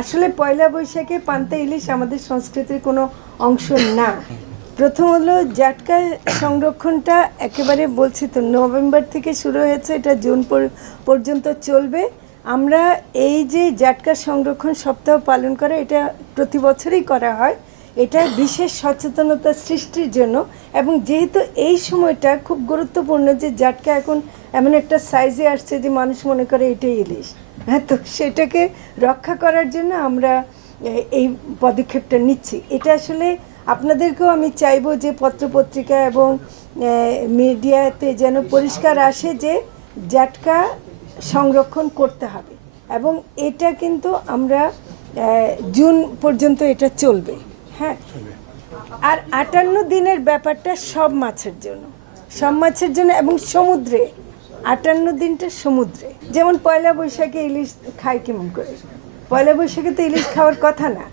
আসলে পয়লা বৈশাখে পান্তা ইলিশ আমাদের সংস্কৃতির কোনো অংশ না। প্রথম হলো জাটকা সংরক্ষণটা একেবারে বলছি তো নভেম্বর থেকে শুরু হয়েছে, এটা জুন পর্যন্ত চলবে। আমরা এই যে জাটকা সংরক্ষণ সপ্তাহ পালন করে, এটা প্রতি বছরই করা হয়। এটা বিশেষ সচেতনতা সৃষ্টির জন্য, এবং যেহেতু এই সময়টা খুব গুরুত্বপূর্ণ যে জাটকা এখন এমন একটা সাইজে আসছে যে মানুষ মনে করে এটাই ইলিশ, হ্যাঁ, তো সেটাকে রক্ষা করার জন্য আমরা এই পদক্ষেপটা নিচ্ছি। এটা আসলে আপনাদেরকেও আমি চাইবো যে পত্রপত্রিকা এবং মিডিয়াতে যেন পরিষ্কার আসে যে জাটকা সংরক্ষণ করতে হবে, এবং এটা কিন্তু আমরা জুন পর্যন্ত এটা চলবে। হ্যাঁ, আর 58 দিনের ব্যাপারটা সব মাছের জন্য এবং সমুদ্রে 58 দিনটা সমুদ্রে। যেমন পয়লা বৈশাখে ইলিশ খায় কেমন করে? পয়লা বৈশাখে তো ইলিশ খাওয়ার কথা না।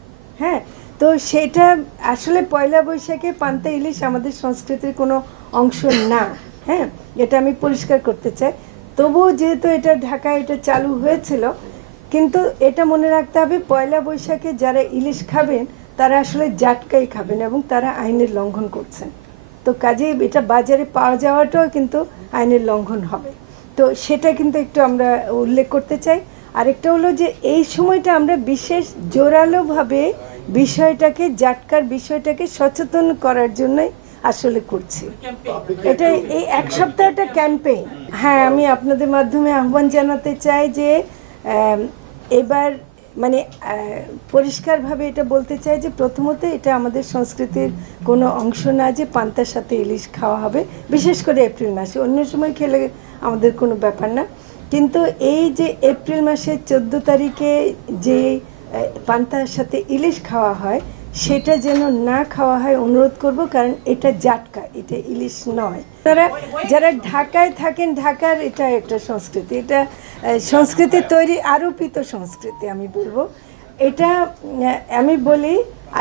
হ্যাঁ, তো সেটা আসলে পয়লা বৈশাখে পান্তা ইলিশ আমাদের সংস্কৃতির কোনো অংশ না। হ্যাঁ, এটা আমি পরিষ্কার করতে চাই। তবুও যেহেতু এটা ঢাকায় এটা চালু হয়েছিল, কিন্তু এটা মনে রাখতে হবে পয়লা বৈশাখে যারা ইলিশ খাবেন তারা আসলে জাটকাই খাবেন, এবং তারা আইনের লঙ্ঘন করছেন। তো কাজেই এটা বাজারে পাওয়া যাওয়াটাও কিন্তু আইনের লঙ্ঘন হবে। তো সেটা কিন্তু একটু আমরা উল্লেখ করতে চাই। আরেকটা হলো যে এই সময়টা আমরা বিশেষ জোরালোভাবে জাটকার বিষয়টাকে সচেতন করার জন্যই আসলে করছি। এটা এই এক সপ্তাহটা ক্যাম্পেইন। হ্যাঁ, আমি আপনাদের মাধ্যমে আহ্বান জানাতে চাই যে এবার মানে পরিষ্কারভাবে এটা বলতে চাই যে প্রথমত এটা আমাদের সংস্কৃতির কোনো অংশ না যে পান্তার সাথে ইলিশ খাওয়া হবে, বিশেষ করে এপ্রিল মাসে। অন্য সময় খেলে আমাদের কোনো ব্যাপার না, কিন্তু এই যে এপ্রিল মাসের 14 তারিখে যে পান্তার সাথে ইলিশ খাওয়া হয় সেটা যেন না খাওয়া হয় অনুরোধ করব, কারণ এটা জাটকা, এটা ইলিশ নয়। যারা ঢাকায় থাকেন, ঢাকার এটা একটা সংস্কৃতি, এটা সংস্কৃতি তৈরি আরোপিত সংস্কৃতি আমি বলবো। এটা আমি বলি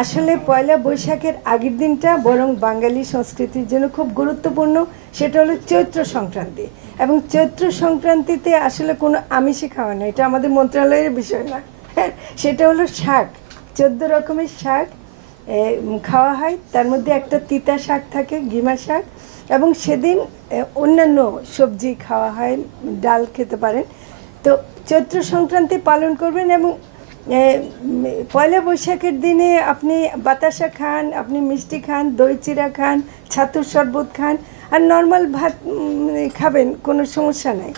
আসলে পয়লা বৈশাখের আগের দিনটা বরং বাঙালি সংস্কৃতির জন্য খুব গুরুত্বপূর্ণ। সেটা হলো চৈত্র সংক্রান্তি, এবং চৈত্র সংক্রান্তিতে আসলে কোনো আমিষে খাওয়া না, এটা আমাদের মন্ত্রণালয়ের বিষয় না। হ্যাঁ, সেটা হলো শাক, 14 রকমের শাক খাওয়া হয়। তার মধ্যে একটা তিতা শাক থাকে, গিমা শাক, এবং সেদিন অন্যান্য সবজি খাওয়া হয়, ডাল খেতে পারেন। তো চৈত্র সংক্রান্তি পালন করবেন, এবং পয়লা বৈশাখের দিনে আপনি বাতাসা খান, আপনি মিষ্টি খান, দই চিড়া খান, ছাতুর শরবত খান, আর নর্মাল ভাত খাবেন, কোনো সমস্যা নাই।